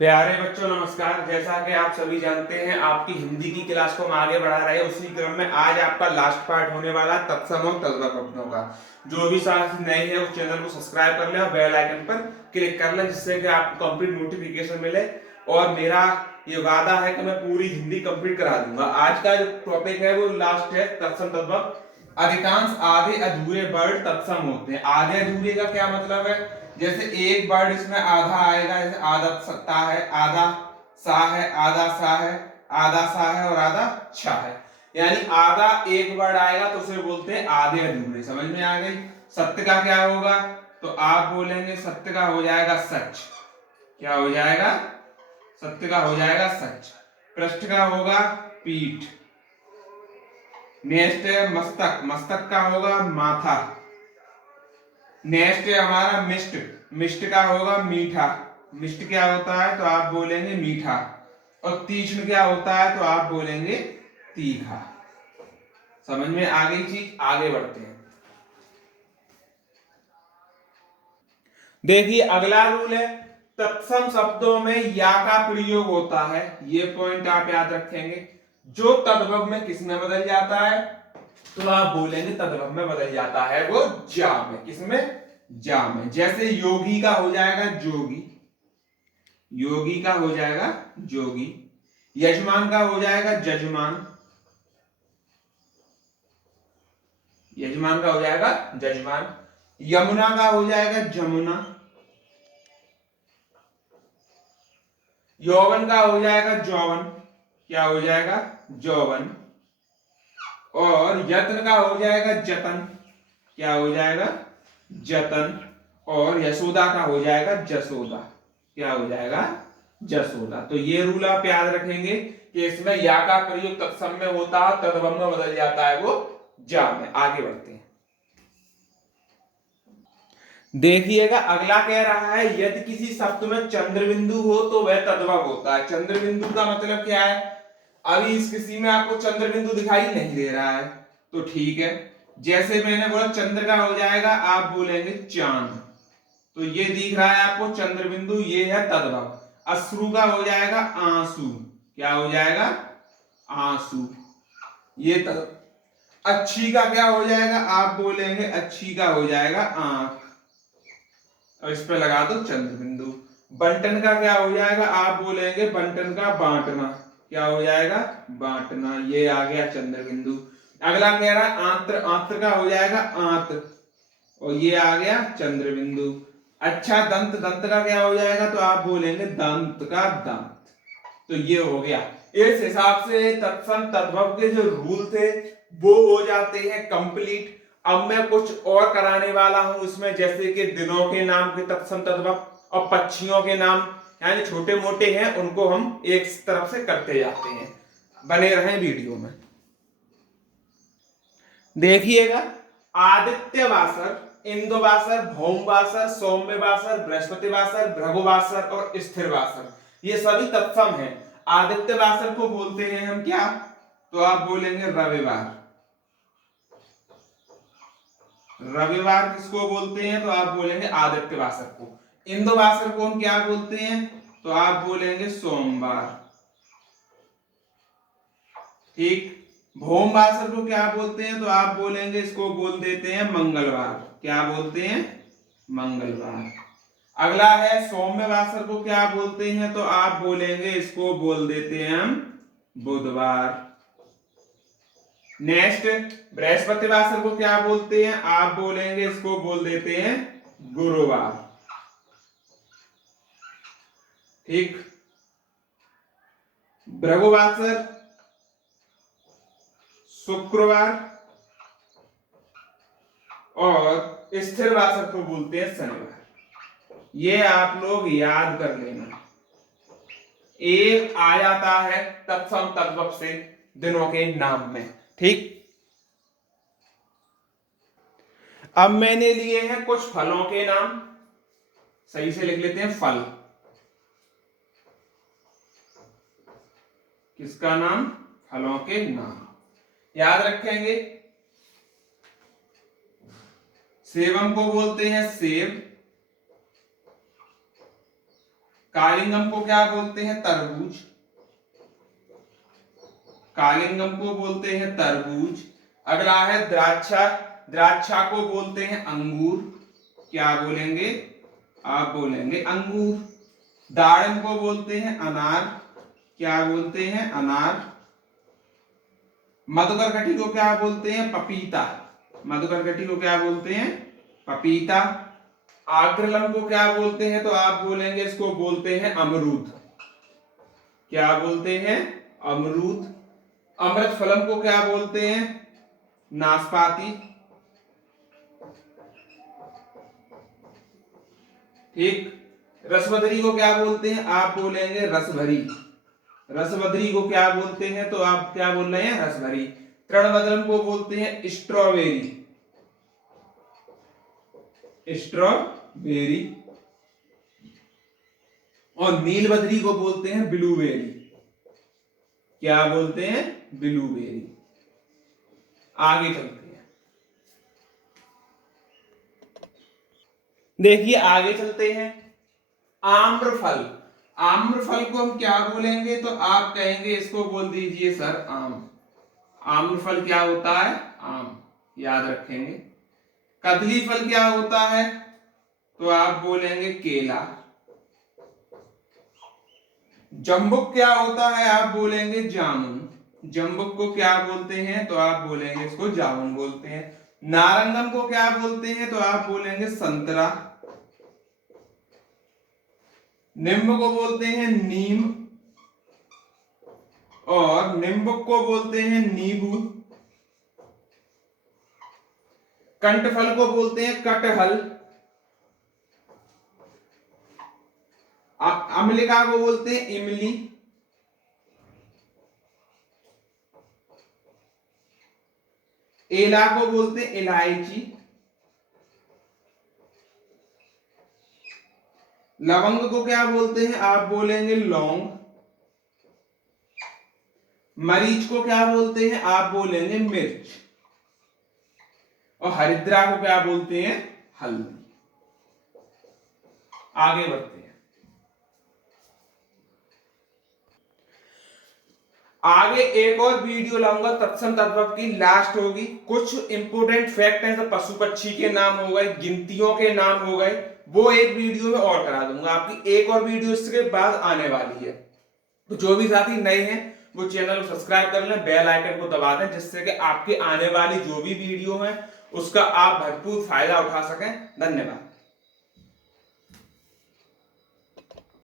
प्यारे बच्चों नमस्कार। जैसा कि आप सभी जानते हैं, आपकी हिंदी की क्लास को हम आगे बढ़ा रहे हैं। उसी क्रम में आज आपका लास्ट पार्ट होने वाला तत्सम और तद्भव प्रश्नों का। जो भी साथी नए हैं उस चैनल को सब्सक्राइब कर लें और बेल आइकन पर क्लिक कर लें, जिससे कि आपको कंप्लीट नोटिफिकेशन मिले। और मेरा ये वादा है कि मैं पूरी हिंदी कंप्लीट करा दूंगा। आज का जो टॉपिक है वो लास्ट है, तत्सम तद्भव। अधिकांश आधे अधूरे वर्ड तत्सम होते हैं। आधे अधूरे का क्या मतलब है? जैसे एक वर्ड इसमें आधा आएगा, जैसे आधा सत्ता है, आधा सा है, आधा सा है, आधा सा है और आधा छा है। यानी आधा एक वर्ड आएगा तो उसे बोलते हैं आधे अधूरे। समझ में आ गई? सत्य का क्या होगा? तो आप बोलेंगे सत्य का हो जाएगा सच। क्या हो जाएगा? सत्य का हो जाएगा सच। पृष्ठ का होगा पीठ। नेक्स्ट है मस्तक। मस्तक का होगा माथा। नेक्स्ट है हमारा मिष्ट। मिष्ट का होगा मीठा। मिष्ट क्या होता है? तो आप बोलेंगे मीठा। और तीक्ष्ण क्या होता है? तो आप बोलेंगे तीखा। समझ में आ गई चीज? आगे बढ़ते हैं। देखिए अगला रूल है, तत्सम शब्दों में या का प्रयोग होता है। ये पॉइंट आप याद रखेंगे। जो तद्भव में किस में बदल जाता है? तो आप बोलेंगे तद्भव में बदल जाता है वो जा में। किसमें? जा में। जैसे योगी का हो जाएगा जोगी। योगी का हो जाएगा जोगी। यजमान का हो जाएगा जजमान। यजमान का हो जाएगा जजमान। यमुना का हो जाएगा जमुना। यौवन का हो जाएगा जौवन। क्या हो जाएगा? जौवन। और यत्न का हो जाएगा जतन। क्या हो जाएगा? जतन। और यशोदा का हो जाएगा जसोदा। क्या हो जाएगा? जसोदा। तो ये रूल आप याद रखेंगे कि इसमें या का प्रयोग तत्सम में होता है, तद्भव में बदल जाता है वो जा में। आगे बढ़ते हैं। देखिएगा अगला कह रहा है, यदि किसी शब्द में चंद्र बिंदु हो तो वह तद्भव होता है। चंद्र बिंदु का मतलब क्या है? अभी इस किसी में आपको चंद्र बिंदु दिखाई नहीं दे रहा है, तो ठीक है। जैसे मैंने बोला चंद्र का हो जाएगा, आप बोलेंगे चांद। तो ये दिख रहा है आपको चंद्र बिंदु, ये है तद्भव। अश्रु का हो जाएगा आंसू। क्या हो जाएगा? आंसू। ये तद्भव। अच्छी का क्या हो जाएगा? आप बोलेंगे अच्छी का हो जाएगा आंख। और इस पे लगा दो चंद्र बिंदु। बंटन का क्या हो जाएगा? आप बोलेंगे बंटन का बांटना। क्या हो जाएगा? बांटना। ये आ गया चंद्र बिंदु। अगला कह रहा है आंत्र। आंत्र का हो जाएगा आंत। और ये आ गया चंद्र बिंदु। अच्छा दंत। दंत का क्या हो जाएगा? तो आप बोलेंगे दंत का दंत। तो ये हो गया। इस हिसाब से तत्सम तद्भव के जो रूल थे वो हो जाते हैं कंप्लीट। अब मैं कुछ और कराने वाला हूं इसमें, जैसे कि दिनों के नाम के तत्सम तद्भव और पक्षियों के नाम, यानी छोटे मोटे हैं उनको हम एक तरफ से करते जाते हैं। बने रहें वीडियो में। देखिएगा, आदित्य वासर, इंदु वासर, भौम वासर, सौम्य वासर, बृहस्पति वासर, भृगु वासर और स्थिर वासर, ये सभी तत्सम हैं। आदित्य वासर को बोलते हैं हम क्या? तो आप बोलेंगे रविवार। रविवार किसको बोलते हैं? तो आप बोलेंगे आदित्य वासर को। इंदु वासर को हम क्या बोलते हैं? तो आप बोलेंगे सोमवार। ठीक। भौम वासर को क्या बोलते हैं? तो आप बोलेंगे, इसको बोल देते हैं मंगलवार। क्या बोलते हैं? मंगलवार। अगला है सौम्य वासर को क्या बोलते हैं? तो आप बोलेंगे, इसको बोल देते हैं हम बुधवार। नेक्स्ट, बृहस्पति वासर को क्या बोलते हैं? आप बोलेंगे, इसको बोल देते हैं गुरुवार। ठीक। भृगुवासर शुक्रवार। और स्थिर वासर को बोलते हैं शनिवार। ये आप लोग याद कर लेना। एक आ जाता है तत्सम तद्भव से दिनों के नाम में। ठीक। अब मैंने लिए हैं कुछ फलों के नाम। सही से लिख लेते हैं, फल। किसका नाम? फलों के नाम याद रखेंगे। सेवम को बोलते हैं सेब। कालिंगम को क्या बोलते हैं? तरबूज। कालिंगम को बोलते हैं तरबूज। अगला है द्राक्षा। द्राक्षा को बोलते हैं अंगूर। क्या बोलेंगे? आप बोलेंगे अंगूर। दाड़म को बोलते हैं अनार। क्या बोलते हैं? अनार। मधुकरकटी को क्या बोलते हैं? पपीता। मधुकरकटी को क्या बोलते हैं? पपीता। आग्रलम को क्या बोलते हैं? तो आप बोलेंगे इसको बोलते हैं अमरूद। क्या बोलते हैं? अमरूद। अमृत फलम को क्या बोलते हैं? नाशपाती। ठीक। रसवदरी को क्या बोलते हैं? आप बोलेंगे रसभरी। रसवदरी को क्या बोलते हैं? तो आप क्या बोल रहे हैं? रसभरी। तृणबदलम को बोलते हैं स्ट्रॉबेरी। स्ट्रॉबेरी। और नीलबदरी को बोलते हैं ब्लूबेरी। क्या बोलते हैं? ब्लूबेरी। आगे चलते हैं, देखिए आगे चलते हैं। आम्रफल। आम्रफल को हम क्या बोलेंगे? तो आप कहेंगे इसको बोल दीजिए सर आम। आम्रफल क्या होता है? आम। याद रखेंगे। कदली फल क्या होता है? तो आप बोलेंगे केला। जम्बुक क्या होता है? आप बोलेंगे जामुन। जम्बुक को क्या बोलते हैं? तो आप बोलेंगे इसको जामुन बोलते हैं। नारंगम को क्या बोलते हैं? तो आप बोलेंगे संतरा। नींबू को बोलते हैं नीम। और नींबुक को बोलते हैं नींबू। कंटफल को बोलते हैं कटहल। अम्लिका को बोलते हैं इमली। एला को बोलते हैं इलायची। लवंग को क्या बोलते हैं? आप बोलेंगे लौंग। मरीच को क्या बोलते हैं? आप बोलेंगे मिर्च। और हरिद्रा को क्या बोलते हैं? हल्दी। आगे बढ़ते हैं। आगे एक और वीडियो लाऊंगा तत्सम तद्भव की, लास्ट होगी। कुछ इंपोर्टेंट फैक्ट हैं, तो पशु पक्षी के नाम हो गए, गिनतियों के नाम हो गए, वो एक वीडियो में और करा दूंगा। आपकी एक और वीडियो इसके बाद आने वाली है। तो जो भी साथी नए हैं वो चैनल को सब्सक्राइब कर लें, बेल आइकन को दबा दें, जिससे कि आपके आने वाली जो भी वीडियो है उसका आप भरपूर फायदा उठा सकें। धन्यवाद।